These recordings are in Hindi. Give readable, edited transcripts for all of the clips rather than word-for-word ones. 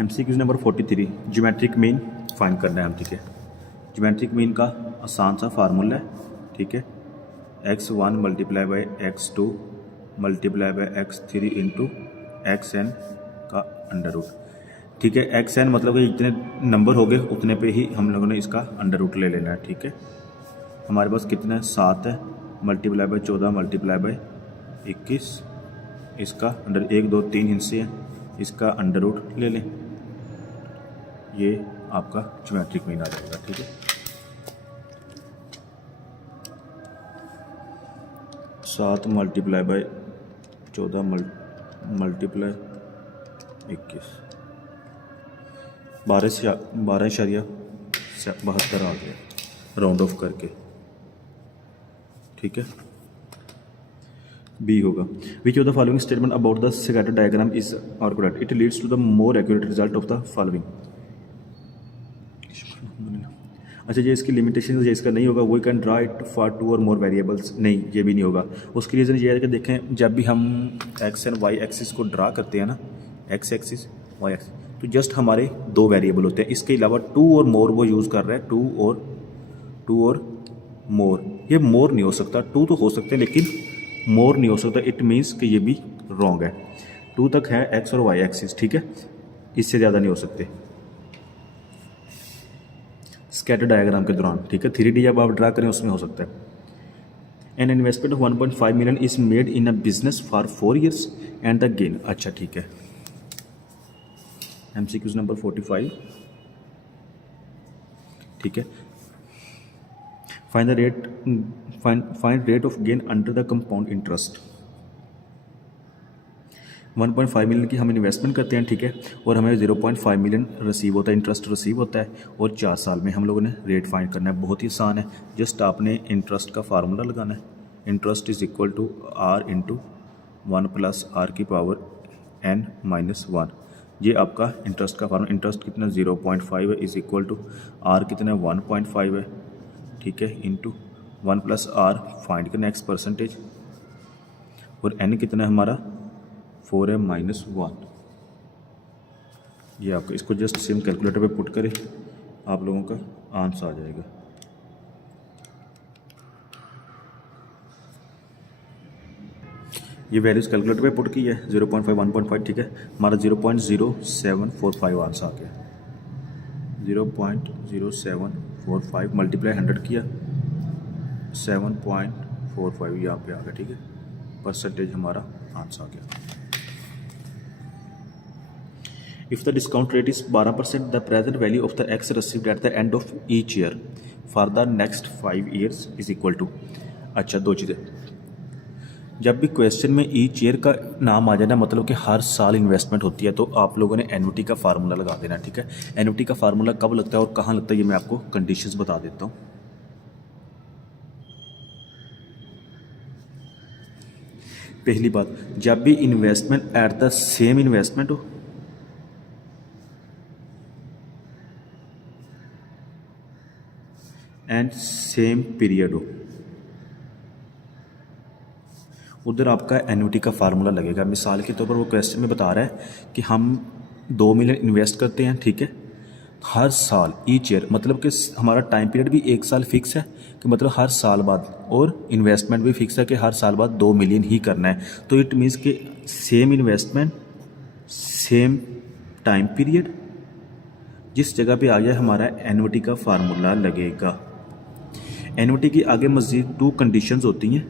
MCQ number 43 geometric mean find करना है हम, ठीक है। ज्योमेट्रिक मीन का आसान सा फार्मूला है, ठीक है। x1 multiply by x2 multiply by x3 into xn का अंडर रूट, ठीक है। xn मतलब कि जितने नंबर हो गए उतने पे ही हम लोगों ने इसका अंडर रूट ले लेना है, ठीक है। हमारे पास कितना है, 7 है, मल्टीप्लाई बाई 14 मल्टीप्लाई बाई 21, इसका अंडर 1 2 3 हिस्से हैं, इसका अंडर रूट ले लें, ये आपका ज्योमेट्रिक मीन आ जाएगा, ठीक है। 7 मल्टीप्लाई बाई 14 मल्टीप्लाई 21 12.72 आ गया राउंड ऑफ करके, ठीक है। बी होगा, which of the following statement about the scatter diagram is are correct, it leads to the more accurate result of the following. अच्छा, ये इसकी लिमिटेशन, ये इसका नहीं होगा, we can draw it for 2 और मोर वेरिएबल्स, नहीं ये भी नहीं होगा। उसकी रीज़न ये है कि देखें, जब भी हम एक्स एंड वाई एक्सिस को ड्रा करते हैं ना, एक्स एक्सिस वाई एक्सिस, तो जस्ट हमारे 2 वेरिएबल होते हैं। इसके अलावा 2 और मोर वो यूज़ कर रहा है, 2 और मोर। ये मोर नहीं हो सकता, 2 तो हो सकते हैं लेकिन मोर नहीं हो सकता। इट मीन्स कि ये भी रॉन्ग है। 2 तक है एक्स और वाई एक्सिस, ठीक है, इससे ज़्यादा नहीं हो सकते स्कैटर डायग्राम के दौरान, ठीक है। 3D जब आप ड्रा करें उसमें हो सकता है। An investment of 1.5 million is made in a business for 4 years and the gain, अच्छा ठीक है। MCQ नंबर 45, ठीक है। Find rate of gain under the compound interest. 1.5 million की हम इन्वेस्टमेंट करते हैं, ठीक है, और हमें 0.5 मिलियन रिसीव होता है, इंटरेस्ट रिसीव होता है, और 4 साल में हम लोगों ने रेट फाइंड करना है। बहुत ही आसान है, जस्ट आपने इंटरेस्ट का फार्मूला लगाना है। Interest is equal to R into 1 plus R की पावर n माइनस 1, ये आपका इंटरेस्ट का फार्मूला। इंटरेस्ट कितना 0.5 है, इज इक्वल टू R कितना 1.5 है, ठीक है, इंटू 1 प्लस R फाइंड करना एक्स परसेंटेज, और n कितना है हमारा 4 है माइनस 1। ये आपका, इसको जस्ट सेम कैलकुलेटर पे पुट करें, आप लोगों का आंसर आ जाएगा। ये वैल्यूज कैलकुलेटर पे पुट की है, 0.5 1.5, ठीक है। हमारा 0.0745 आंसर आ गया। 0.0745 मल्टीप्लाई 100 किया, 7.45 यहाँ पे आ गया, ठीक है। परसेंटेज हमारा आंसर आ गया। If the discount rate is 12%, the present value of the X received at the end of each year for the next 5 years is equal to, अच्छा 2 चीज़ें, जब भी क्वेश्चन में ईच ईयर का नाम आ जाना, मतलब कि हर साल इन्वेस्टमेंट होती है, तो आप लोगों ने एन्युटी का फार्मूला लगा देना, ठीक है। एन्युटी का फार्मूला कब लगता है और कहाँ लगता है, ये मैं आपको कंडीशंस बता देता हूँ। पहली बात, जब भी investment at the same investment हो, एंड सेम पीरियड हो, उधर आपका एन्युटी का फार्मूला लगेगा। मिसाल के तौर पर वो क्वेश्चन में बता रहा है कि हम 2 मिलियन इन्वेस्ट करते हैं, ठीक है, हर साल ईच ईयर, मतलब कि हमारा टाइम पीरियड भी 1 साल फिक्स है, कि मतलब हर साल बाद, और इन्वेस्टमेंट भी फिक्स है कि हर साल बाद 2 मिलियन ही करना है। तो इट मीन्स कि same investment same time period, जिस जगह पे आ गया हमारा एन्युटी का फार्मूला लगेगा। एन्युटी की आगे मज़ीद 2 कंडीशंस होती हैं,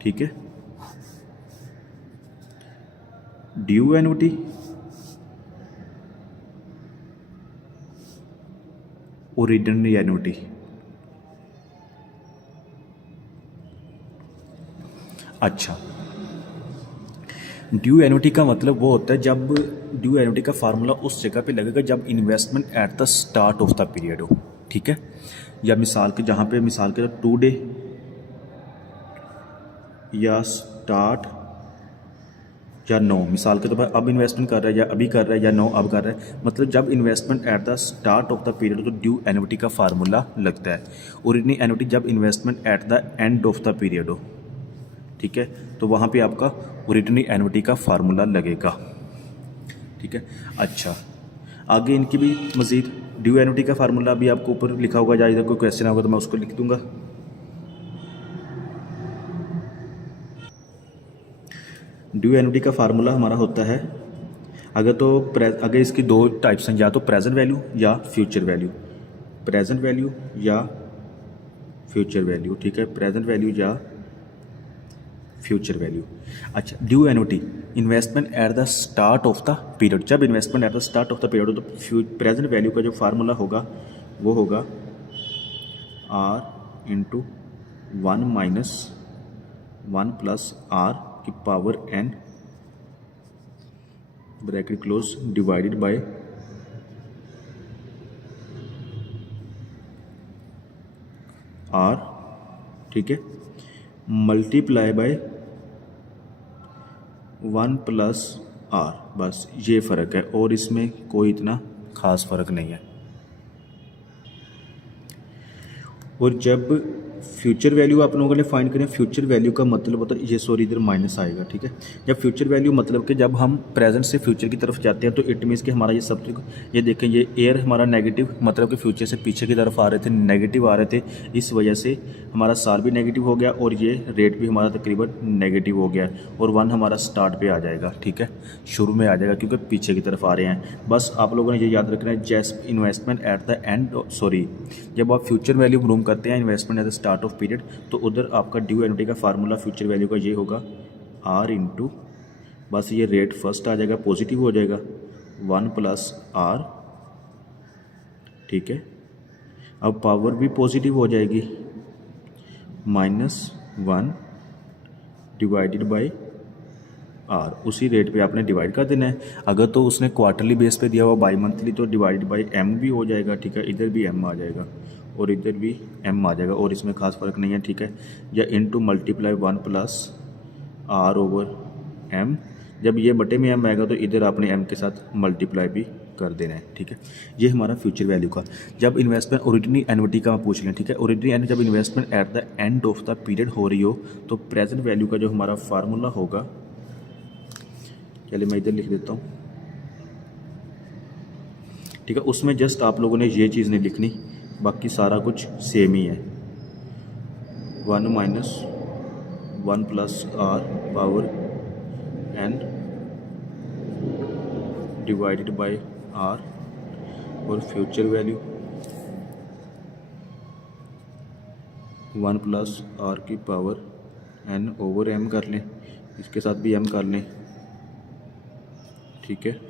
ठीक है, ड्यू एन्युटी और रिटर्न एन्युटी। अच्छा, ड्यू एन्युटी का मतलब वो होता है, जब ड्यू एन्युटी का फार्मूला उस जगह पे लगेगा जब investment at the start of the period हो, ठीक है। या मिसाल के, जहाँ पे मिसाल के 2 डे या स्टार्ट या नो, मिसाल के तौर पर अब इन्वेस्टमेंट कर रहा है या अभी कर रहा है या नो अब कर रहा है, मतलब जब investment at the start of the period तो ड्यू एन्युटी का फार्मूला लगता है। और रिटर्न एन्युटी जब investment at the end of the period हो, ठीक है, तो वहाँ पे आपका रिटर्न एन्युटी का फार्मूला लगेगा। ठीक है। अच्छा, आगे इनकी भी मज़ीद ड्यू एनुटी का फार्मूला भी आपको ऊपर लिखा होगा, या इधर कोई क्वेश्चन होगा तो मैं उसको लिख दूंगा। ड्यू एनुटी का फार्मूला हमारा होता है, अगर इसकी दो टाइप्स हैं, या तो प्रेजेंट वैल्यू या फ्यूचर वैल्यू, प्रेजेंट वैल्यू या फ्यूचर वैल्यू, ठीक है, प्रेजेंट वैल्यू या फ्यूचर वैल्यू। अच्छा, due annuity investment at the start of the period, जब investment at the start of the period हो तो प्रेजेंट वैल्यू का जो फार्मूला होगा वो होगा R into 1 minus 1 plus R की power n bracket close divided by R, ठीक है, मल्टीप्लाई बाय 1 प्लस R। बस ये फ़र्क है और इसमें कोई इतना ख़ास फ़र्क नहीं है। और जब फ्यूचर वैल्यू आप लोगों ने फाइंड करें, फ्यूचर वैल्यू का मतलब होता है ये, सॉरी इधर माइनस आएगा, ठीक है। जब फ्यूचर वैल्यू मतलब कि जब हम प्रेजेंट से फ्यूचर की तरफ जाते हैं तो इट मीन्स कि हमारा ये सब, ये देखें ये एयर हमारा नेगेटिव, मतलब कि फ्यूचर से पीछे की तरफ आ रहे थे, नेगेटिव आ रहे थे, इस वजह से हमारा साल भी नेगेटिव हो गया और ये रेट भी हमारा तकरीबन नेगेटिव हो गया और 1 हमारा स्टार्ट पे आ जाएगा, ठीक है, शुरू में आ जाएगा क्योंकि पीछे की तरफ आ रहे हैं। बस आप लोगों ने ये याद रखना है, जैसे investment at the end, sorry जब आप फ्यूचर वैल्यू मालूम करते हैं investment at the start of period, तो उधर आपका ड्यू एनुटी का फार्मूला फ्यूचर वैल्यू का ये होगा R इंटू, बस ये रेट फर्स्ट आ जाएगा, पॉजिटिव हो जाएगा, 1 प्लस R, ठीक है। अब पावर भी पॉजिटिव हो जाएगी, -1 डिवाइडेड बाय R, उसी रेट पे आपने डिवाइड कर देना है। अगर तो उसने क्वार्टरली बेस पे दिया हुआ बाई मंथली तो डिवाइडेड बाय M भी हो जाएगा, ठीक है, इधर भी M आ जाएगा और इधर भी M आ जाएगा और इसमें खास फ़र्क नहीं है, ठीक है। या into multiply 1 plus R over M, जब ये बटे में M आएगा तो इधर आपने M के साथ मल्टीप्लाई भी कर देना है, ठीक है। ये हमारा फ्यूचर वैल्यू का। जब इन्वेस्टमेंट ओरिजिनल एनुटी का पूछ लें, ठीक है, ओरिजिनल एनुटी जब investment at the end of the period हो रही हो तो प्रेजेंट वैल्यू का जो हमारा फार्मूला होगा, चलिए मैं इधर लिख देता हूँ, ठीक है, उसमें जस्ट आप लोगों ने ये चीज़ नहीं लिखनी, बाकी सारा कुछ सेम ही है। 1 minus 1 plus R power n divided by R और फ्यूचर वैल्यू 1 प्लस R की पावर n ओवर m कर लें, इसके साथ भी m कर लें, ठीक है,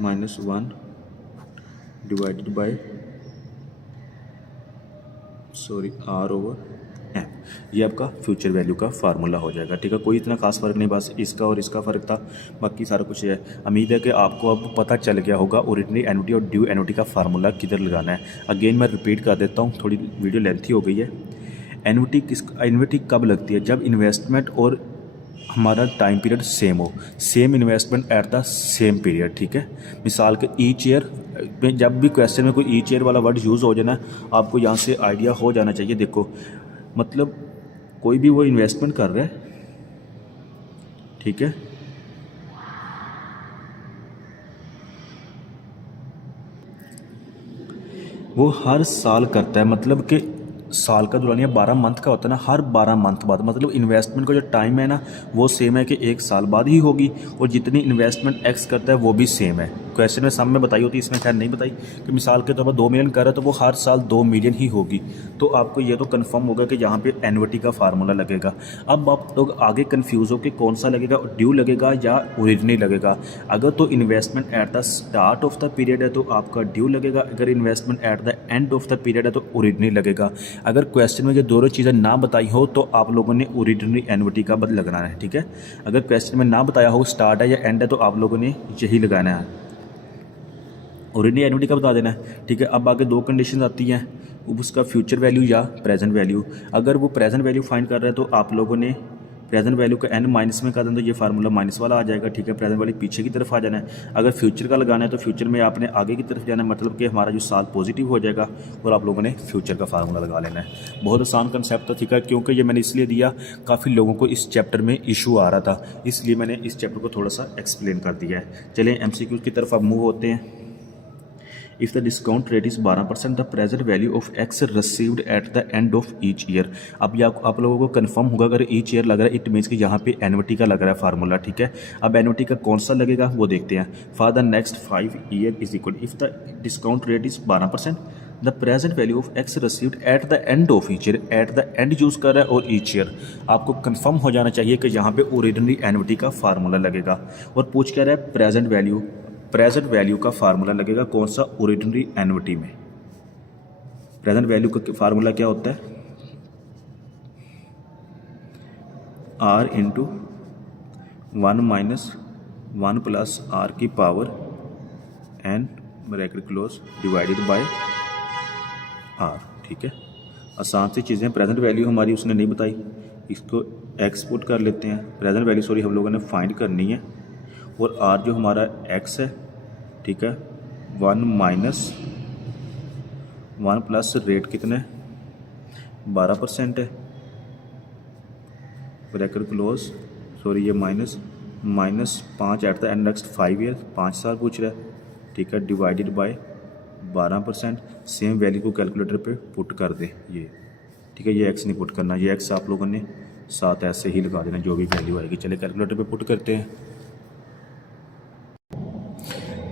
-1 divided by R over m, ये आपका फ्यूचर वैल्यू का फार्मूला हो जाएगा, ठीक है। कोई इतना खास फ़र्क नहीं, बस इसका और इसका फ़र्क था, बाकी सारा कुछ है। उम्मीद है कि आपको अब पता चल गया होगा ओरिजिनल एनुटी और ड्यू एनुटी का फार्मूला किधर लगाना है। अगेन मैं रिपीट कर देता हूँ, थोड़ी वीडियो लेंथी हो गई है। एनुटी कब लगती है? जब इन्वेस्टमेंट और हमारा टाइम पीरियड सेम हो, same investment at the same period, ठीक है। मिसाल के ईच ईयर में जब भी क्वेश्चन में कोई ईच ईयर वाला वर्ड यूज़ हो जाना, आपको यहाँ से आइडिया हो जाना चाहिए। देखो मतलब कोई भी वो इन्वेस्टमेंट कर रहा है, ठीक है, वो हर साल करता है, मतलब कि साल का दौरानिया 12 मंथ का होता है ना, हर 12 मंथ बाद, मतलब इन्वेस्टमेंट का जो टाइम है ना वो सेम है कि 1 साल बाद ही होगी, और जितनी इन्वेस्टमेंट एक्स करता है वो भी सेम है। क्वेश्चन में सम में बताई होती है, इसमें खैर नहीं बताई कि मिसाल के तौर पर 2 मिलियन कर रहा है तो वो हर साल 2 मिलियन ही होगी। तो आपको ये तो कंफर्म होगा कि यहाँ पे एनुटी का फार्मूला लगेगा। अब आप लोग आगे कन्फ्यूज़ हो कि कौन सा लगेगा, ड्यू लगेगा या ओरिजिनल लगेगा। अगर तो investment at the start of the period है तो आपका ड्यू लगेगा, अगर investment at the end of the period है तो ओरिजिनल लगेगा। अगर क्वेश्चन में ये दोनों चीज़ें ना बताई हो तो आप लोगों ने ओरिजिनल एनुटी का बदल लगाना है, ठीक है। अगर क्वेश्चन में ना बताया हो स्टार्ट है या एंड है तो आप लोगों ने यही लगाना है, ओरिजिनल एनुटी का बता देना है, ठीक है। अब आगे 2 कंडीशन आती हैं, उसका फ्यूचर वैल्यू या प्रेजेंट वैल्यू। अगर वो प्रेजेंट वैल्यू फाइंड कर रहा है तो आप लोगों ने प्रेजेंट वैल्यू का n माइनस में कर दें तो ये फार्मूला माइनस वाला आ जाएगा, ठीक है। प्रेजेंट वैल्यू पीछे की तरफ आ जाना है। अगर फ्यूचर का लगाना है तो फ्यूचर में आपने आगे की तरफ जाना है, मतलब कि हमारा जो साल पॉजिटिव हो जाएगा और आप लोगों ने फ्यूचर का फार्मूला लगा लेना है। बहुत आसान कंसेप्ट था, ठीक है, क्योंकि ये मैंने इसलिए दिया, काफ़ी लोगों को इस चैप्टर में इशू आ रहा था, इसलिए मैंने इस चैप्टर को थोड़ा सा एक्सप्लेन कर दिया है। चलिए MCQ की तरफ अब मूव होते हैं। If the discount rate is 12%, the present value of X received at the end of each year। अब ये आप लोगों को कंफर्म होगा, अगर each year लग रहा है इट मीन्स कि यहाँ पे एनुअटी का लग रहा है फार्मूला, ठीक है। अब एनुअटी का कौन सा लगेगा वो देखते हैं। For the next 5 year is equal, if the discount rate is 12%, the present value of x received at the end of each year, at the end use कर रहा है और ईच ईयर। आपको कंफर्म हो जाना चाहिए कि यहाँ पे ओरिजिनली एनुअटी का फार्मूला लगेगा और पूछ क्या रहा है प्रेजेंट वैल्यू का फार्मूला लगेगा कौन सा, ओरिजिनरी एनुअटी में। प्रेजेंट वैल्यू का फार्मूला क्या होता है, R into 1 minus 1 plus R की power n bracket close divided by R, ठीक है। आसान सी चीज़ें। प्रेजेंट वैल्यू हमारी उसने नहीं बताई, इसको एक्सपोर्ट कर लेते हैं। प्रेजेंट वैल्यू सॉरी हम लोगों ने फाइंड करनी है और R जो हमारा X है, ठीक है, 1 माइनस 1 प्लस रेट कितने 12% है, ब्रैकेट क्लोज सॉरी ये minus 5 at the end next 5 year, 5 साल पूछ रहा है, ठीक है, डिवाइडेड बाय 12%। सेम वैल्यू को कैलकुलेटर पे पुट कर दे ये, ठीक है। ये एक्स नहीं पुट करना, ये एक्स आप लोगों ने साथ ऐसे ही लगा देना जो भी वैल्यू आएगी। चलिए कैलकुलेटर पे पुट करते हैं।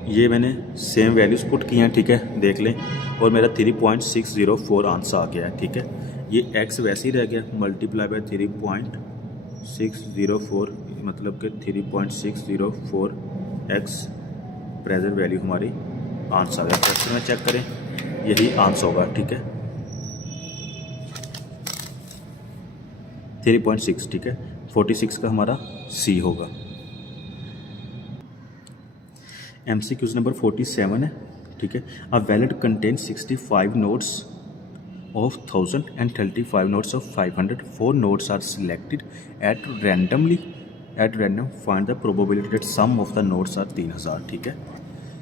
ये मैंने सेम वैल्यूज़ पुट की हैं, ठीक है, देख लें, और मेरा 3.604 आंसर आ गया है, ठीक है। ये x वैसे ही रह गया, मल्टीप्लाई बाय 3.604 मतलब कि 3.604 x प्रेजेंट वैल्यू हमारी आंसर आ गया। क्वेश्चन में चेक करें, यही आंसर होगा, ठीक है, 3.6, ठीक है। 46 का हमारा C होगा। MCQ नंबर 47 है, ठीक है। A wallet contain 65 notes of 1000 and 35 notes of 500। 4 notes are selected at random find the probability that sum of the notes are 3000, ठीक है।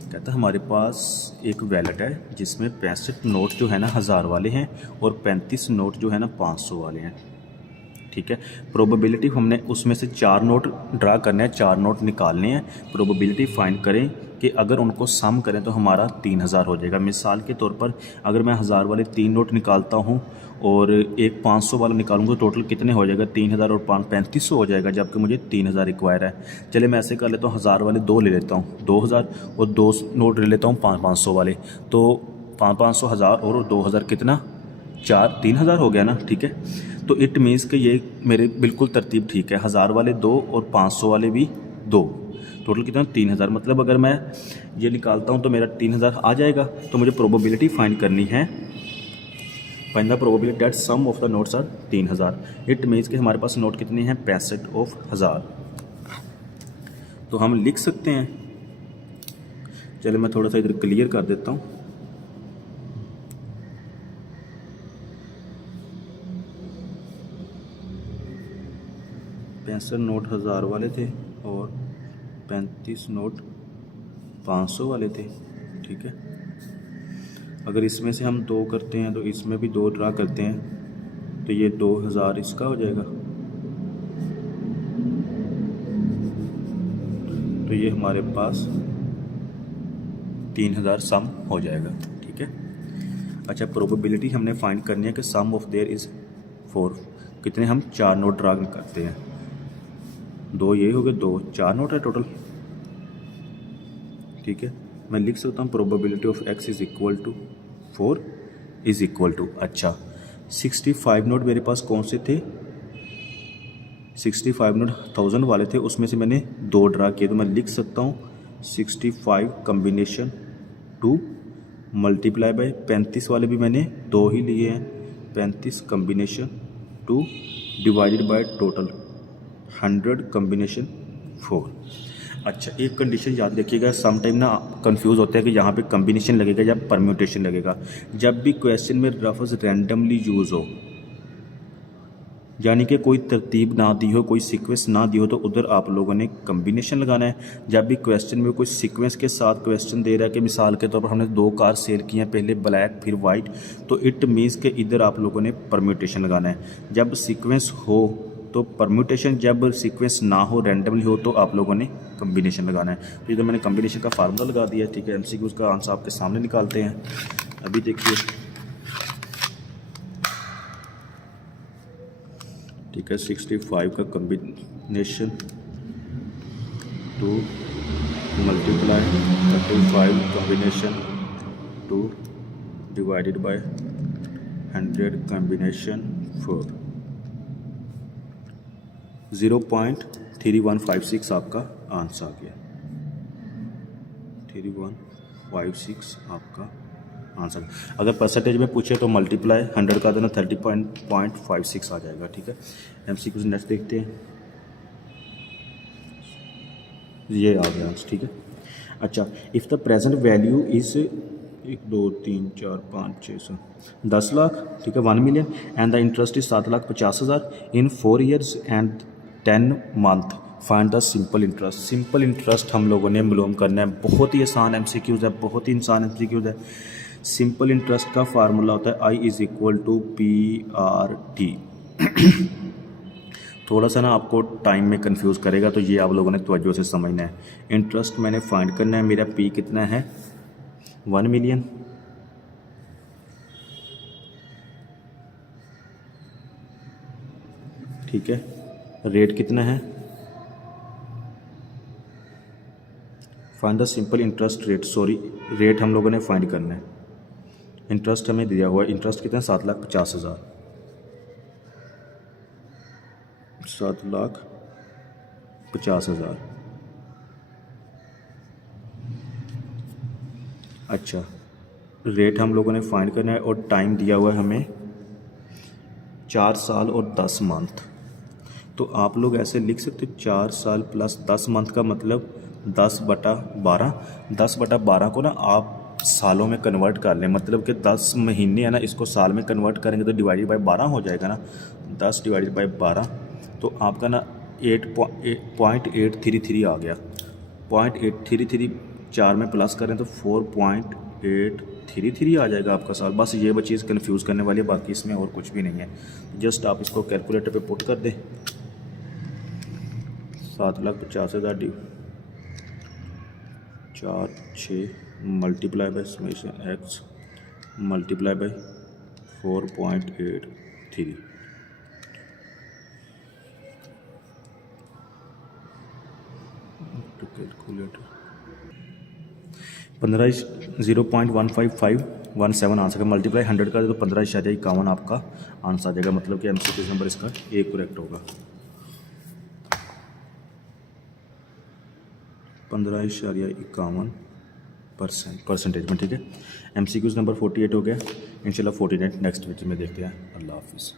कहता है हमारे पास एक वैलेट है जिसमें 65 नोट जो है ना 1000 वाले हैं और 35 नोट जो है ना 500 वाले हैं, ठीक है। प्रोबेबिलिटी हमने उसमें से 4 नोट ड्रा करने हैं, 4 नोट निकालने हैं। प्रोबेबिलिटी फाइंड करें कि अगर उनको सम करें तो हमारा 3000 हो जाएगा। मिसाल के तौर पर अगर मैं 1000 वाले 3 नोट निकालता हूं और एक 500 वाला निकालूंगा तो टोटल कितने हो जाएगा, 3000 और 3500 हो जाएगा, जबकि मुझे 3000 रिक्वायर है। चले मैं ऐसे कर लेता हूँ, 1000 वाले 2 ले लेता हूँ, 2000 और 2 नोट ले लेता हूँ 500 वाले, तो 500 1000 और 2000 कितना 3000 हो गया ना, ठीक है। तो इट मीन्स कि ये मेरे बिल्कुल तरतीब ठीक है, 1000 वाले 2 और 500 वाले भी 2, टोटल कितना 3000। मतलब अगर मैं ये निकालता हूँ तो मेरा 3000 आ जाएगा। तो मुझे प्रोबेबिलिटी फाइंड करनी है, find the probability that sum of the notes are 3000। It means कि हमारे पास नोट कितने हैं 65 ऑफ 1000। तो हम लिख सकते हैं, चलो मैं थोड़ा सा इधर क्लियर कर देता हूँ। पैंसठ नोट 1000 वाले थे और 35 नोट 500 वाले थे, ठीक है। अगर इसमें से हम 2 करते हैं तो इसमें भी 2 ड्रा करते हैं तो ये 2000 इसका हो जाएगा, तो ये हमारे पास 3000 सम हो जाएगा, ठीक है। अच्छा, प्रोबेबिलिटी हमने फाइंड करनी है कि सम ऑफ देयर इज़ 4। कितने हम 4 नोट ड्रा करते हैं, 2 ये हो गए, 2 4 नोट है टोटल, ठीक है। मैं लिख सकता हूँ probability of x is equal to 4 is equal to, अच्छा 65 नोट मेरे पास कौन से थे, 65 नोट 1000 वाले थे, उसमें से मैंने 2 ड्रा किए, तो मैं लिख सकता हूँ 65 कम्बिनेशन 2 मल्टीप्लाई बाय 35 वाले भी मैंने 2 ही लिए हैं, 35 combination 2 divided by total 100 combination 4। अच्छा, एक कंडीशन याद रखिएगा, सम टाइम ना कंफ्यूज होता है कि यहाँ पे कम्बिनेशन लगेगा या परम्यूटेशन लगेगा। जब भी क्वेश्चन में लफ्ज़ रैंडमली यूज़ हो, यानी कि कोई तरतीब ना दी हो, कोई सीक्वेंस ना दी हो, तो उधर आप लोगों ने कम्बिनेशन लगाना है। जब भी क्वेश्चन में कोई सीक्वेंस के साथ क्वेश्चन दे रहा है कि मिसाल के तौर पर हमने 2 कार सेल की हैं, पहले ब्लैक फिर वाइट, तो इट मीन्स के इधर आप लोगों ने परम्यूटेशन लगाना है। जब सीक्वेंस हो तो परम्यूटेशन, जब सीक्वेंस ना हो, रैंडमली हो, तो आप लोगों ने कम्बिनेशन लगाना है। तो इधर मैंने कम्बिनेशन का फार्मूला लगा दिया है, ठीक है। MCQs का आंसर आपके सामने निकालते हैं। अभी देखिए, ठीक है, 65 का combination 2 multiply 35 combination 2 divided by 100 combination 4, 0.3156 आपका आंसर आ गया। 3156 आपका आंसर। अगर परसेंटेज में पूछे तो मल्टीप्लाई 100 का देना 30.56 आ जाएगा, ठीक है। MCQs नेक्स्ट देखते हैं। ये आ गया आंसर, ठीक है। अच्छा, if the present value is 1 2 3 4 5 6 7 10 lakh, ठीक है, 1 million, and the interest is 7,50,000 in 4 years and 10 month, find the simple interest. Simple interest हम लोगों ने मालूम करना है। बहुत ही आसान MCQs है, बहुत ही आसान MCQs है। सिंपल इंटरेस्ट का फार्मूला होता है I = PRT। थोड़ा सा ना आपको टाइम में कंफ्यूज करेगा, तो ये आप लोगों ने तवज्जो से समझना है। इंटरेस्ट मैंने फाइंड करना है, मेरा P कितना है 1 मिलियन, ठीक है। रेट कितना है, find the simple interest rate, sorry rate हम लोगों ने फाइंड करना है। इंटरेस्ट हमें दिया हुआ है, इंटरेस्ट कितना है 7,50,000, 7,50,000। अच्छा, रेट हम लोगों ने फाइंड करना है और टाइम दिया हुआ है हमें 4 साल और 10 मंथ। तो आप लोग ऐसे लिख सकते हो 4 साल प्लस 10 मंथ का मतलब 10/12। 10/12 को ना आप सालों में कन्वर्ट कर लें, मतलब कि 10 महीने है ना, इसको साल में कन्वर्ट करेंगे तो डिवाइडेड बाय 12 हो जाएगा ना। 10 डिवाइडेड बाय 12 तो आपका ना 8.833 आ गया। 0.833 4 में प्लस करें तो 4.833 आ जाएगा आपका साल। बस ये चीज़ कंफ्यूज करने वाली है, बाकी इसमें और कुछ भी नहीं है। जस्ट आप इसको कैलकुलेटर पे पुट कर दें। 7,50,000 4 6 multiply by summation x multiply by 4.83, calculator 0.15517 answer का मल्टीप्लाई 100 का तो 15.51 आपका आंसर आ जाएगा। मतलब कि MCQ नंबर इसका एक करेक्ट होगा। 15.51% परसेंटेज में, ठीक है। MCQ नंबर 48 हो गया। इंशाल्लाह 49 नेक्स्ट वीडियो में देखते हैं। अल्लाह हाफिज़।